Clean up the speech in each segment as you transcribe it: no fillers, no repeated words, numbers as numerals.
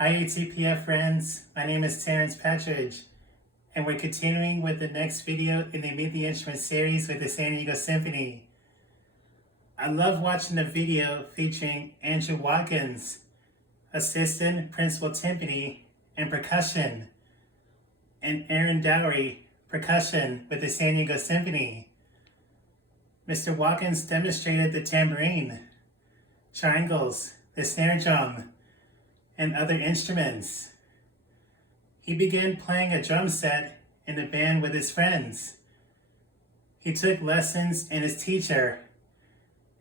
Hi ATPF friends, my name is Terrence Patridge, and we're continuing with the next video in the Meet the Instrument series with the San Diego Symphony. I love watching the video featuring Andrew Watkins, Assistant Principal Timpani and Percussion, and Aaron Dowry, Percussion with the San Diego Symphony. Mr. Watkins demonstrated the tambourine, triangles, the snare drum, and other instruments. He began playing a drum set in the band with his friends. He took lessons and his teacher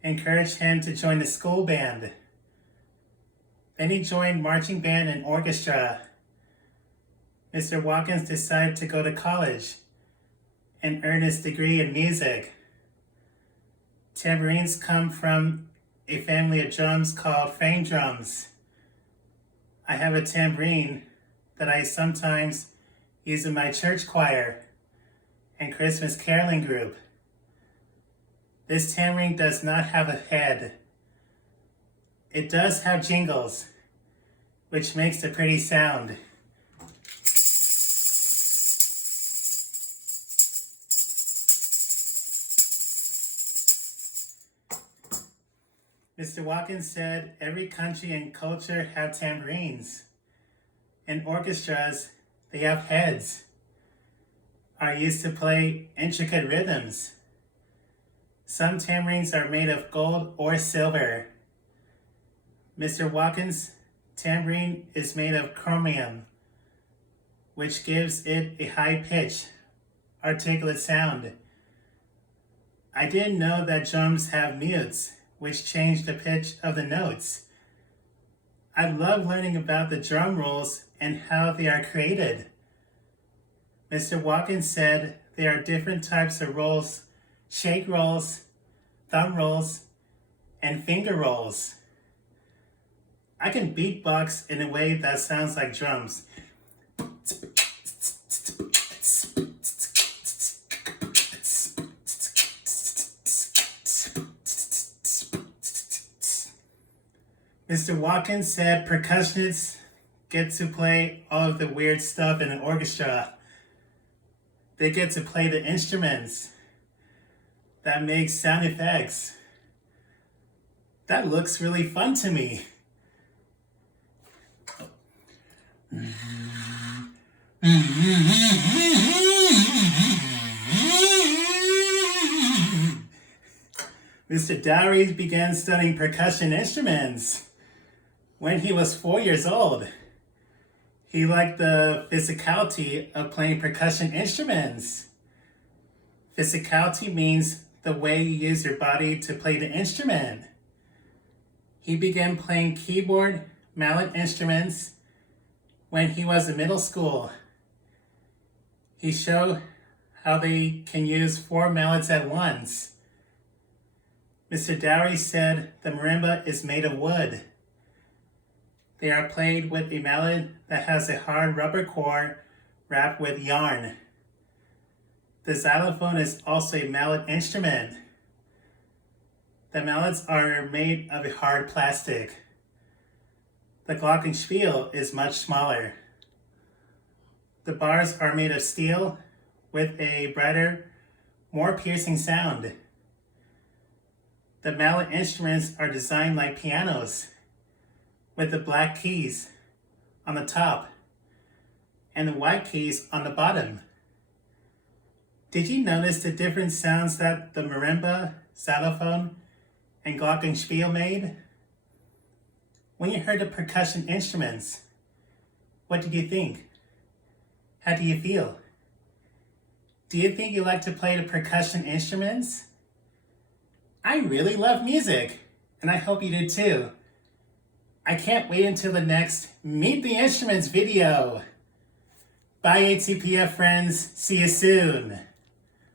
encouraged him to join the school band. Then he joined marching band and orchestra. Mr. Watkins decided to go to college and earn his degree in music. Tambourines come from a family of drums called frame drums. I have a tambourine that I sometimes use in my church choir and Christmas caroling group. This tambourine does not have a head. It does have jingles, which makes a pretty sound. Mr. Watkins said every country and culture have tambourines. In orchestras, they have heads, are used to play intricate rhythms. Some tambourines are made of gold or silver. Mr. Watkins' tambourine is made of chromium, which gives it a high-pitched, articulate sound. I didn't know that drums have mutes, which change the pitch of the notes. I love learning about the drum rolls and how they are created. Mr. Watkins said there are different types of rolls: shake rolls, thumb rolls, and finger rolls. I can beatbox in a way that sounds like drums. Mr. Watkins said percussionists get to play all of the weird stuff in an orchestra. They get to play the instruments that make sound effects. That looks really fun to me. Mr. Dowry began studying percussion instruments when he was 4 years old. He liked the physicality of playing percussion instruments. Physicality means the way you use your body to play the instrument. He began playing keyboard, mallet instruments when he was in middle school. He showed how they can use 4 mallets at once. Mr. Dowry said the marimba is made of wood. They are played with a mallet that has a hard rubber core wrapped with yarn. The xylophone is also a mallet instrument. The mallets are made of a hard plastic. The glockenspiel is much smaller. The bars are made of steel with a brighter, more piercing sound. The mallet instruments are designed like pianos, with the black keys on the top and the white keys on the bottom. Did you notice the different sounds that the marimba, xylophone, and glockenspiel made? When you heard the percussion instruments, what did you think? How do you feel? Do you think you like to play the percussion instruments? I really love music, and I hope you do too. I can't wait until the next Meet the Instruments video. Bye ATPF friends, see you soon.